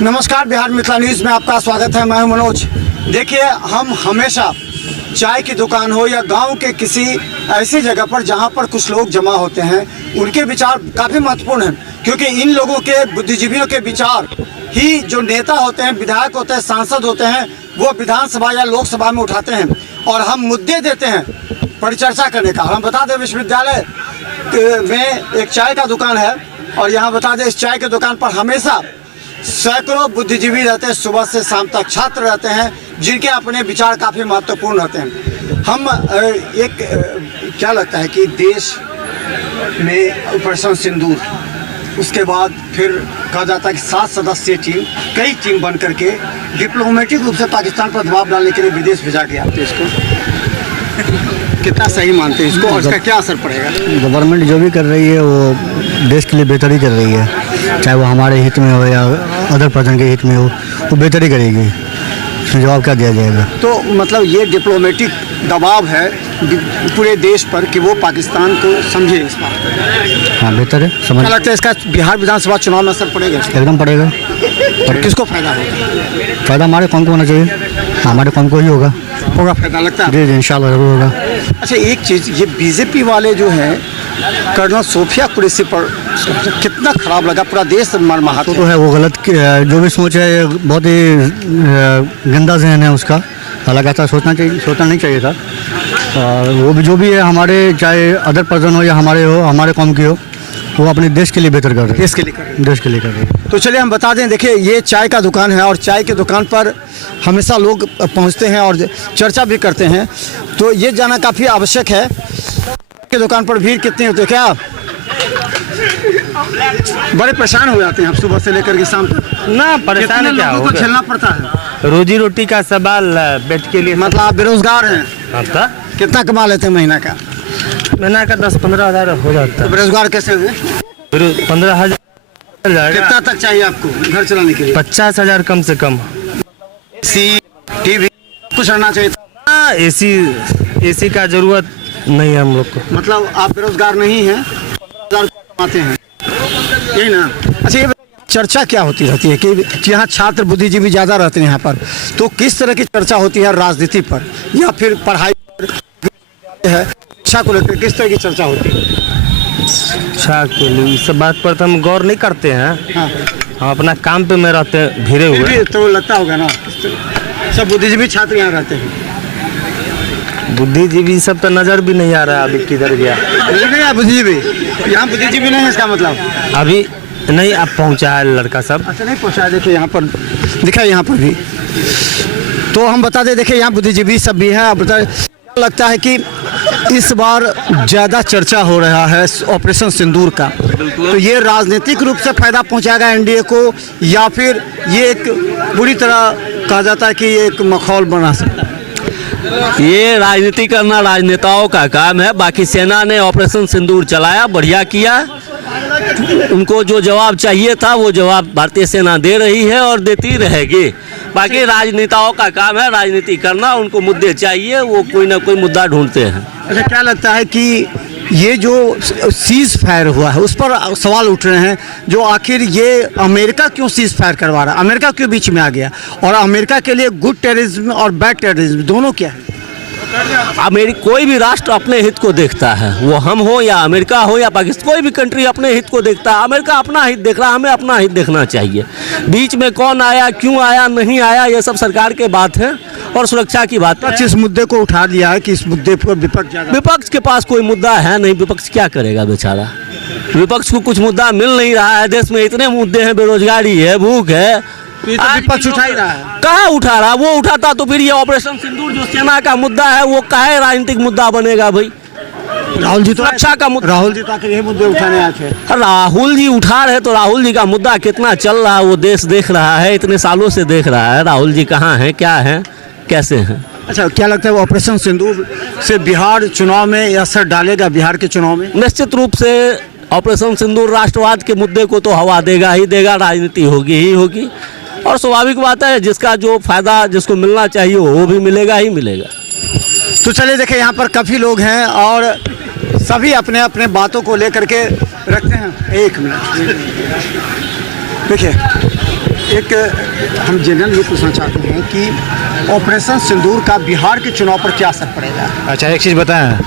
नमस्कार, बिहार मिथिला न्यूज़ में आपका स्वागत है। मैं हूं मनोज। देखिए, हम हमेशा चाय की दुकान हो या गांव के किसी ऐसी जगह पर जहां पर कुछ लोग जमा होते हैं, उनके विचार काफ़ी महत्वपूर्ण हैं, क्योंकि इन लोगों के बुद्धिजीवियों के विचार ही जो नेता होते हैं, विधायक होते हैं, सांसद होते हैं, वो विधानसभा या लोकसभा में उठाते हैं और हम मुद्दे देते हैं परिचर्चा करने का। हम बता दें, विश्वविद्यालय में एक चाय का दुकान है और यहाँ बता दें, इस चाय की दुकान पर हमेशा सैकड़ों बुद्धिजीवी रहते हैं। सुबह से शाम तक छात्र रहते हैं जिनके अपने विचार काफ़ी महत्वपूर्ण होते हैं। हम क्या लगता है कि देश में ऑपरेशन सिंदूर, उसके बाद फिर कहा जाता है कि 7 सदस्यीय टीम, कई टीम बन करके डिप्लोमेटिक रूप से पाकिस्तान पर दबाव डालने के लिए विदेश भेजा गया। तो इसको कितना सही मानते हैं इसको और इसका क्या असर पड़ेगा? गवर्नमेंट जो भी कर रही है वो देश के लिए बेहतरी कर रही है, चाहे वो हमारे हित में हो या अदर पर्सन के हित में हो, वो बेहतरी करेगी। इसमें जवाब क्या दिया जाएगा? तो मतलब ये डिप्लोमेटिक दबाव है पूरे देश पर कि वो पाकिस्तान को समझे इस बात। हाँ, बेहतर है। समझ क्या लगता है इसका बिहार विधानसभा चुनाव में असर पड़ेगा? एकदम पड़ेगा। और किसको फायदा होगा? फ़ायदा हमारे कौम को होना चाहिए, हमारे कौम को ही होगा फायदा लगता है। जी, इंशाल्लाह ज़रूर होगा। अच्छा, एक चीज़, ये बीजेपी वाले जो हैं कर्नल सोफिया कुरैशी पर कितना खराब लगा, पूरा देश मरमाहत तो है वो गलत, जो भी सोच है बहुत ही गंदा जहन है उसका। हालांकि ऐसा सोचना नहीं चाहिए था। और वो भी जो भी है, हमारे चाहे अदर पर्सन हो या हमारे कौम की हो, वो अपने देश के लिए बेहतर कर रहे हैं। देश के लिए कर रहे हैं। देश के लिए कर रहे हैं। तो चलिए हम बता दें, देखिए ये चाय का दुकान है और चाय की दुकान पर हमेशा लोग पहुंचते हैं और चर्चा भी करते हैं, तो ये जाना काफ़ी आवश्यक है कि दुकान पर भीड़ कितनी होती है। क्या बड़े परेशान हो जाते हैं आप सुबह से लेकर के शाम तक? ना, परेशान क्या लोगों को होगा? झेलना पड़ता है। रोजी रोटी का सवाल पेट के लिए। मतलब आप बेरोजगार हैं? आपका कितना कमा लेते हैं महीना का? महीना का 10-15 हज़ार हो जाता तो बेरोजगार कैसे हुए? है। 15,000 कितना तक चाहिए आपको घर चलाने के लिए? 50,000 कम से कम। एसी, टीवी कुछ रहना चाहिए। हाँ, एसी का जरूरत नहीं है हम लोग को। मतलब आप बेरोजगार नहीं हैं, 15,000 कमाते हैं, यही ना? अच्छा, ये चर्चा क्या होती रहती है कि यहाँ छात्र बुद्धिजीवी ज़्यादा रहते हैं यहाँ पर, तो किस तरह की चर्चा होती है? राजनीति पर या फिर पढ़ाई पर है, शिक्षा को लेकर किस तरह की चर्चा होती है? अच्छा, के लिए इस बात पर तो हम गौर नहीं करते हैं। हाँ, हम अपना काम पे में रहते हैं, भिड़े हुए। फिर भी तो लगता होगा ना, सब बुद्धिजीवी छात्र यहाँ रहते हैं। बुद्धिजीवी सब तो नज़र भी नहीं आ रहा है अभी किधर गया। नहीं है बुद्धिजीवी यहाँ, बुद्धिजीवी नहीं है इसका मतलब? अभी नहीं, अब पहुँचा है लड़का सब। अच्छा, नहीं पहुँचा। देखिए यहाँ पर दिखा, यहाँ पर भी तो हम बता दें, देखिए यहाँ बुद्धिजीवी सब भी हैं। अब लगता है कि इस बार ज़्यादा चर्चा हो रहा है ऑपरेशन सिंदूर का, तो ये राजनीतिक रूप से फायदा पहुंचाएगा एनडीए को, या फिर ये एक बुरी तरह कहा जाता है कि ये एक मखौल बना सकता है? ये राजनीति करना राजनेताओं का काम है। बाकी सेना ने ऑपरेशन सिंदूर चलाया, बढ़िया किया। उनको जो जवाब चाहिए था वो जवाब भारतीय सेना दे रही है और देती रहेगी। बाकी राजनेताओं का काम है राजनीति करना, उनको मुद्दे चाहिए, वो कोई ना कोई मुद्दा ढूंढते हैं। अच्छा, क्या लगता है कि ये जो सीज फायर हुआ है उस पर सवाल उठ रहे हैं, जो आखिर ये अमेरिका क्यों सीज फायर करवा रहा है? अमेरिका क्यों बीच में आ गया? और अमेरिका के लिए गुड टेररिज्म और बैड टेररिज्म दोनों क्या है? कोई भी राष्ट्र अपने हित को देखता है, वो हम हो या अमेरिका हो या पाकिस्तान, कोई भी कंट्री अपने हित को देखता है। अमेरिका अपना हित देख रहा है, हमें अपना हित देखना चाहिए। बीच में कौन आया, क्यों आया, नहीं आया, ये सब सरकार के बात है और सुरक्षा की बात है। इस मुद्दे को उठा दिया है कि इस मुद्दे पर विपक्ष के पास कोई मुद्दा है नहीं। विपक्ष क्या करेगा बेचारा? विपक्ष को कुछ मुद्दा मिल नहीं रहा है। देश में इतने मुद्दे हैं, बेरोजगारी है, भूख है, विपक्ष उठा ही रहा है। कहाँ उठा रहा? वो उठाता तो फिर ये ऑपरेशन सिंदूर जो सेना का मुद्दा है वो काहे राजनीतिक मुद्दा बनेगा भाई? राहुल जी तो सुरक्षा का मुद्दा, राहुल जी तो आकर यही मुद्दे उठाने आए थे। राहुल जी उठा रहे तो राहुल जी का मुद्दा कितना चल रहा है वो देश देख रहा है, इतने सालों से देख रहा है। राहुल जी कहाँ हैं, क्या हैं, कैसे हैं? अच्छा, क्या लगता है वो ऑपरेशन सिंदूर से बिहार चुनाव में असर डालेगा? बिहार के चुनाव में निश्चित रूप से ऑपरेशन सिंदूर राष्ट्रवाद के मुद्दे को तो हवा देगा ही देगा, राजनीति होगी ही होगी। और स्वाभाविक बात है, जिसका जो फायदा जिसको मिलना चाहिए वो भी मिलेगा ही मिलेगा। तो चलिए देखिए, यहाँ पर काफ़ी लोग हैं और सभी अपने अपने बातों को लेकर के रखते हैं। एक मिनट देखिए, एक हम जनरल ये पूछना चाहते हैं कि ऑपरेशन सिंदूर का बिहार के चुनाव पर क्या असर पड़ेगा? अच्छा, एक चीज़ बताएं,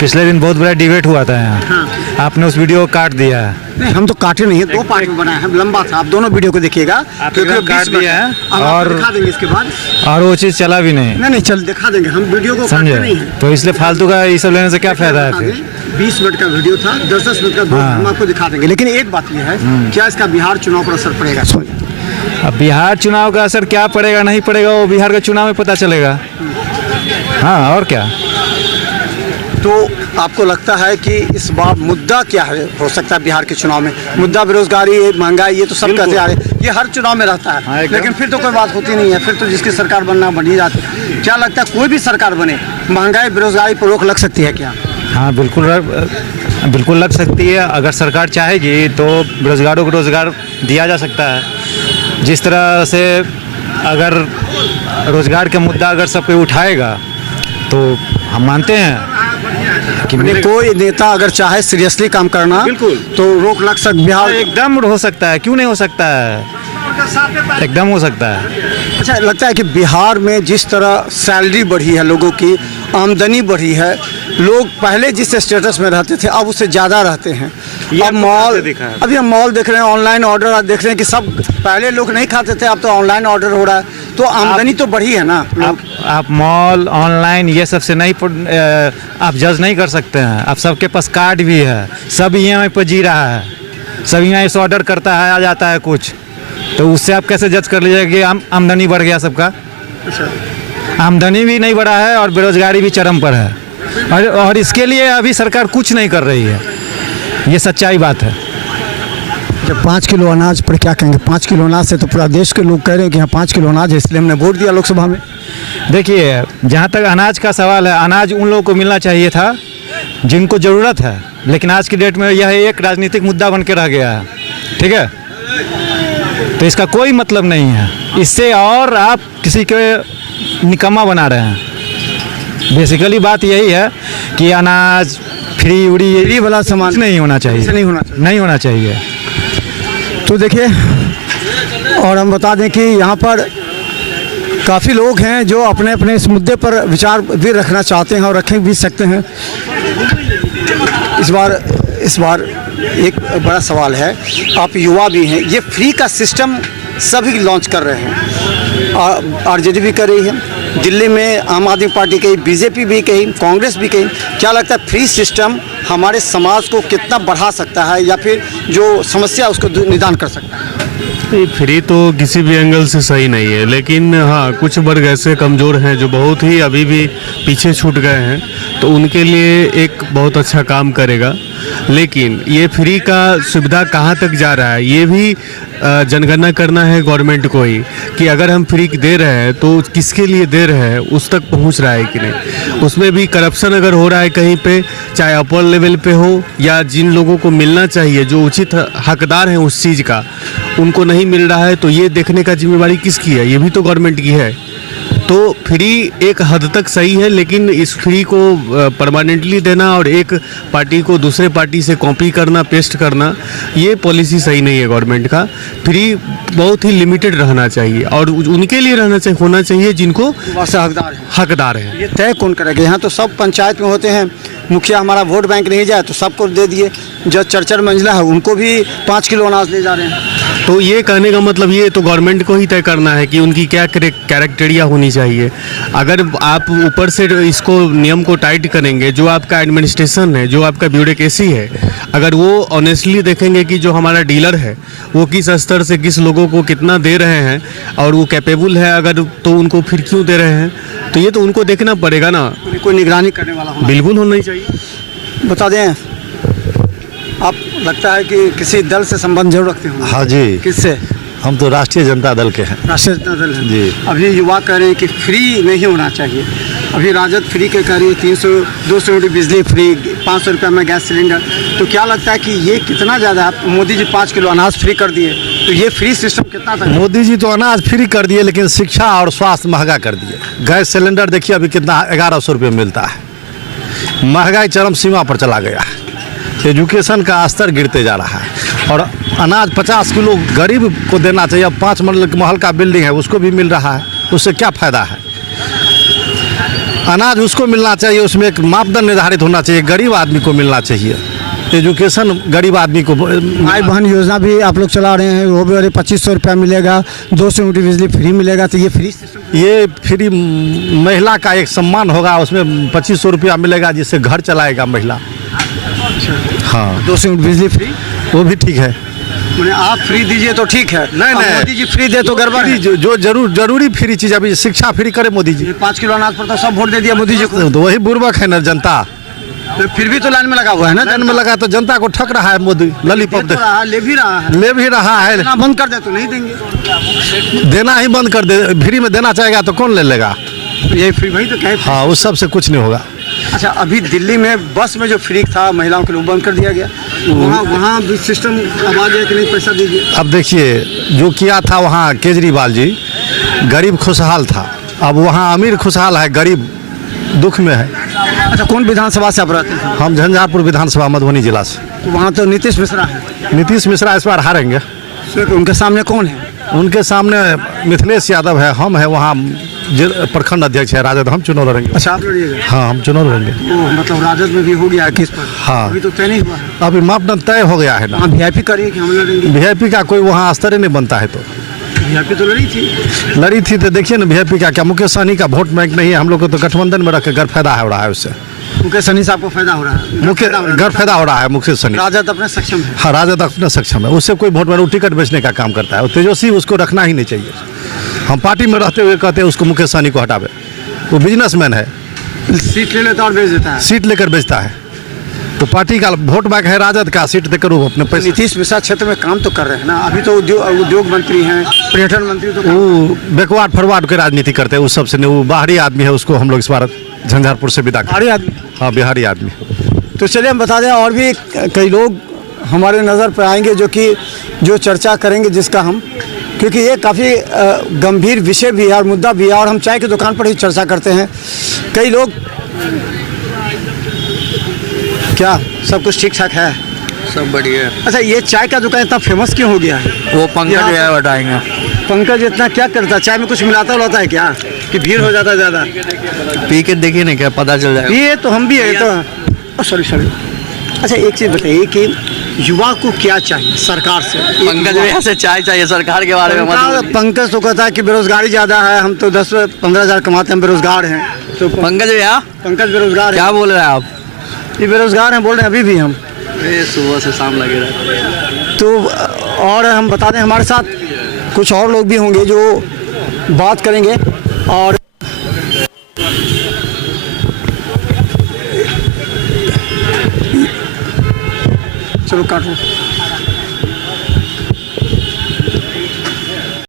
पिछले दिन बहुत बड़ा डिबेट हुआ था यहाँ। हाँ। आपने उस वीडियो को काट दिया है। नहीं, हम तो काटे नहीं है, 2 पार्ट में बनाया है, लंबा था। आप दोनों वीडियो को देखिएगा एकदम वो काट 20 मिनट दिया है हम आपको और- दिखा देंगे इसके बाद। और वो चीज़ चला भी नहीं, नहीं चल दिखा देंगे, हम वीडियो को काटते नहीं समझे? है। तो इसलिए फालतू का ये सब लेने से क्या फायदा है फिर? 20 मिनट का वीडियो था, 10-10 मिनट का हाँ। हम आपको दिखा देंगे। लेकिन एक बात यह है, क्या इसका बिहार चुनाव पर असर पड़ेगा? अब बिहार चुनाव का असर क्या पड़ेगा नहीं पड़ेगा वो बिहार के चुनाव में पता चलेगा। हाँ, और क्या। तो आपको लगता है कि इस बार मुद्दा क्या है हो सकता है बिहार के चुनाव में? मुद्दा बेरोजगारी, महंगाई, ये तो सब कहते आ रहे हैं, ये हर चुनाव में रहता हाँ, है। एकदम। लेकिन फिर तो कोई बात होती नहीं है, फिर तो जिसकी सरकार बनना बन ही जाती है। क्या लगता है कोई भी सरकार बने, महंगाई बेरोजगारी पर रोक लग सकती है क्या? हाँ, बिल्कुल लग सकती है। अगर सरकार चाहेगी तो बेरोजगारों को रोजगार दिया जा सकता है। जिस तरह से अगर रोजगार का मुद्दा अगर सब कोई उठाएगा तो हम मानते हैं कि मैंने कोई नेता अगर चाहे सीरियसली काम करना बिल्कुल। तो रोक लग सकता बिहार। एकदम हो सकता है, क्यों नहीं हो सकता है, एकदम हो सकता है। अच्छा, लगता है कि बिहार में जिस तरह सैलरी बढ़ी है, लोगों की आमदनी बढ़ी है, लोग पहले जिस स्टेटस में रहते थे अब उससे ज़्यादा रहते हैं। अब मॉल, अभी हम मॉल देख रहे हैं, ऑनलाइन ऑर्डर देख रहे हैं कि सब, पहले लोग नहीं खाते थे, अब तो ऑनलाइन ऑर्डर हो रहा है, तो आमदनी तो बढ़ी है ना। आप मॉल, ऑनलाइन, ये सब से नहीं आप जज नहीं कर सकते हैं। अब सबके पास कार्ड भी है, सब EMI पर जी रहा है, सब EMI से ऑर्डर करता है, आ जाता है कुछ, तो उससे आप कैसे जज कर लीजिए कि आमदनी बढ़ गया सबका? आमदनी भी नहीं बढ़ा है और बेरोजगारी भी चरम पर है, और इसके लिए अभी सरकार कुछ नहीं कर रही है, ये सच्चाई बात है। जब 5 किलो अनाज पर क्या कहेंगे? 5 किलो अनाज से तो पूरा देश के लोग कह रहे हैं कि हाँ 5 किलो अनाज है, इसलिए हमने वोट दिया लोकसभा में। देखिए, जहाँ तक अनाज का सवाल है, अनाज उन लोगों को मिलना चाहिए था जिनको ज़रूरत है, लेकिन आज की डेट में यह एक राजनीतिक मुद्दा बन के रह गया है, ठीक है? तो इसका कोई मतलब नहीं है, इससे और आप किसी के निकम्मा बना रहे हैं। बेसिकली बात यही है कि अनाज फ्री उड़ी फ्री वाला सामान नहीं होना चाहिए, नहीं होना चाहिए। नहीं होना चाहिए। तो देखिए, और हम बता दें कि यहाँ पर काफ़ी लोग हैं जो अपने अपने इस मुद्दे पर विचार भी रखना चाहते हैं और रखें भी सकते हैं। इस बार एक बड़ा सवाल है, आप युवा भी हैं, ये फ्री का सिस्टम सभी लॉन्च कर रहे हैं, आरजेडी भी कर रही है, दिल्ली में आम आदमी पार्टी कही, बीजेपी भी कही, कांग्रेस भी कही। क्या लगता है फ्री सिस्टम हमारे समाज को कितना बढ़ा सकता है या फिर जो समस्या उसको निदान कर सकता है? नहीं, फ्री तो किसी भी एंगल से सही नहीं है, लेकिन हाँ कुछ वर्ग ऐसे कमज़ोर हैं जो बहुत ही अभी भी पीछे छूट गए हैं, तो उनके लिए एक बहुत अच्छा काम करेगा। लेकिन ये फ्री का सुविधा कहाँ तक जा रहा है, ये भी जनगणना करना है गवर्नमेंट को ही, कि अगर हम फ्री दे रहे हैं तो किसके लिए दे रहे हैं, उस तक पहुंच रहा है कि नहीं। उसमें भी करप्शन अगर हो रहा है कहीं पे, चाहे अपर लेवल पे हो या जिन लोगों को मिलना चाहिए, जो उचित हकदार हैं उस चीज़ का, उनको नहीं मिल रहा है, तो ये देखने का जिम्मेवारी किसकी है? ये भी तो गवर्नमेंट की है। तो फ्री एक हद तक सही है, लेकिन इस फ्री को परमानेंटली देना और एक पार्टी को दूसरे पार्टी से कॉपी करना, पेस्ट करना, ये पॉलिसी सही नहीं है गवर्नमेंट का। फ्री बहुत ही लिमिटेड रहना चाहिए और उनके लिए होना चाहिए जिनको हकदार हैं। ये तय कौन करेगा? यहाँ तो सब पंचायत में होते हैं, मुखिया हमारा वोट बैंक नहीं जाए तो सबको दे दिए, जो 4-4 मंजिला है उनको भी 5 किलो अनाज ले जा रहे हैं। तो ये कहने का मतलब ये तो गवर्नमेंट को ही तय करना है कि उनकी क्या कैरेक्टेरिया होनी चाहिए। अगर आप ऊपर से इसको नियम को टाइट करेंगे, जो आपका एडमिनिस्ट्रेशन है, जो आपका ब्यूरोक्रेसी है, अगर वो ऑनेस्टली देखेंगे कि जो हमारा डीलर है वो किस स्तर से किस लोगों को कितना दे रहे हैं और वो कैपेबल है अगर, तो उनको फिर क्यों दे रहे हैं, तो ये तो उनको देखना पड़ेगा ना। कोई निगरानी करने वाला होना बिल्कुल होना ही चाहिए। बता दें, आप लगता है कि किसी दल से संबंध जरूर रखते होंगे? हाँ जी, किससे? हम तो राष्ट्रीय जनता दल के हैं। राष्ट्रीय जनता दल है जी। अभी युवा कह रहे हैं कि फ्री नहीं होना चाहिए, अभी राजद फ्री के कह रही है, 300-200 यूनिट बिजली फ्री, 500 रुपये में गैस सिलेंडर। तो क्या लगता है कि ये कितना ज़्यादा? मोदी जी 5 किलो अनाज फ्री कर दिए, तो ये फ्री सिस्टम कितना तक? मोदी जी तो अनाज फ्री कर दिए, लेकिन शिक्षा और स्वास्थ्य महंगा कर दिए। गैस सिलेंडर देखिए अभी कितना, 1100 रुपये मिलता है। महंगाई चरम सीमा पर चला गया, एजुकेशन का स्तर गिरते जा रहा है और अनाज 50 किलो गरीब को देना चाहिए। अब 5 महल का बिल्डिंग है उसको भी मिल रहा है, उससे क्या फ़ायदा है? अनाज उसको मिलना चाहिए, उसमें एक मापदंड निर्धारित होना चाहिए, गरीब आदमी को मिलना चाहिए। एजुकेशन गरीब आदमी को। भाई बहन योजना भी आप लोग चला रहे हैं, वो भी अरे 2500 रुपया मिलेगा, 200 यूनिट बिजली फ्री मिलेगा, तो ये फ्री ये फ्री महिला का एक सम्मान होगा, उसमें 2500 रुपया मिलेगा जिससे घर चलाएगा महिला। हाँ 200 यूनिट बिजली फ्री, वो भी ठीक है। मैंने आप फ्री दीजिए तो ठीक है, नहीं, अब नहीं। मोदी जी फ्री दे तो गड़बड़ है। जो जरूरी फ्री चीज़, अभी शिक्षा फ्री करे मोदी जी, 5 किलो अनाज पर तो सब वोट दे दिया मोदी जी को, तो वही बुर्बक है ना जनता। तो फिर भी तो लाइन में लगा हुआ है ना, लाइन में लगा तो जनता को ठग रहा है मोदी, ललीपॉप दे तो रहा है, ले भी रहा है, ले भी रहा है। ना बंद कर दे तो नहीं देंगे, देना ही बंद कर दे, फ्री में देना चाहेगा तो कौन ले लेगा? तो ये फ्री वही तो कहे। हाँ उस सब से कुछ नहीं होगा। अच्छा, अभी दिल्ली में बस में जो फ्री था महिलाओं के लिए बंद कर दिया गया, वहाँ भी सिस्टम आवाज है कि नहीं पैसा दीजिए। अब देखिए जो किया था वहाँ केजरीवाल जी, गरीब खुशहाल था, अब वहाँ अमीर खुशहाल है, गरीब दुख में है। अच्छा, कौन विधानसभा से आप रहते हैं? हम झंझारपुर विधानसभा मधुबनी जिला से। तो वहाँ तो नीतीश मिश्रा है, नीतीश मिश्रा इस बार हारेंगे। तो उनके सामने कौन है? उनके सामने मिथिलेश यादव है, हम है वहाँ प्रखंड अध्यक्ष है राजद, हम चुनाव लड़ेंगे। अच्छा, आप लड़िएगा? हाँ हम चुनाव लड़ेंगे। वो मतलब राजद में भी हो गया है किस पर? हाँ। अभी तो तय नहीं हुआ है। अभी मापदंड तय हो गया है ना। हाँ, वीआईपी करिए कि हम लड़ेंगे। वीआईपी का कोई वहाँ स्तर ही नहीं बनता है, तो वीआईपी तो लड़ी थी तो देखिए ना वीआईपी का क्या, मुकेश सहनी का वोट बैंक नहीं है, हम लोग को तो गठबंधन में रख के गैरफायदा हो रहा है उससे। मुकेश सहनी साहब को फायदा हो रहा है, गैरफायदा हो रहा है मुकेश सहनी। राजद अपने सक्षम है। हाँ राजद अपना सक्षम है, उससे कोई वोट बैंक टिकट बेचने का काम करता है, तेजस्वी उसको रखना ही नहीं चाहिए। हम पार्टी में रहते हुए कहते हैं उसको मुकेश सहनी को हटावे, वो बिजनेसमैन है, सीट ले लेता और बेच देता है। सीट लेकर बेचता है, तो पार्टी का वोट बैंक है राजद का, सीट देकर वो अपने पैसे। नीतीश मिश्रा क्षेत्र में काम तो कर रहे हैं ना, अभी तो उद्योग मंत्री हैं, पर्यटन मंत्री, तो वो बैकवर्ड फॉरवर्ड के राजनीति करते हैं, उस सबसे नहीं, वो बाहरी आदमी है, उसको हम लोग इस बार झंझारपुर से विदा बिहारी आदमी। हाँ बिहारी आदमी। तो चलिए हम बता दें, और भी कई लोग हमारे नज़र पर आएंगे जो चर्चा करेंगे जिसका हम, क्योंकि ये काफ़ी गंभीर विषय भी है और मुद्दा भी है, और हम चाय की दुकान पर ही चर्चा करते हैं। कई लोग, क्या सब कुछ ठीक ठाक है? सब बढ़िया। अच्छा, ये चाय का दुकान इतना फेमस क्यों हो गया है? वो पंकज भैया बताएंगे। पंकज इतना क्या करता है? चाय में कुछ मिलाता उलाता है क्या, कि भीड़ हो जाता है ज़्यादा? पी के देखिए ना, क्या पता चल जाएगा। ये तो हम भी है तो सॉरी। अच्छा, एक चीज़ बताइए कि युवा को क्या चाहिए सरकार से? पंकज भैया से चाय चाहिए, सरकार के बारे में मत बोलिए। पंकज तो कहता है कि बेरोजगारी ज़्यादा है, हम तो 10-15 हज़ार कमाते हैं, हम बेरोजगार हैं। तो पंकज भैया पंकज बेरोजगार क्या है? बोल रहे हैं आप? ये बेरोजगार हैं बोल रहे हैं अभी भी हम। ये सुबह से शाम लगे रहते। तो और हम बता दें, हमारे साथ कुछ और लोग भी होंगे जो बात करेंगे। और चलो काटो।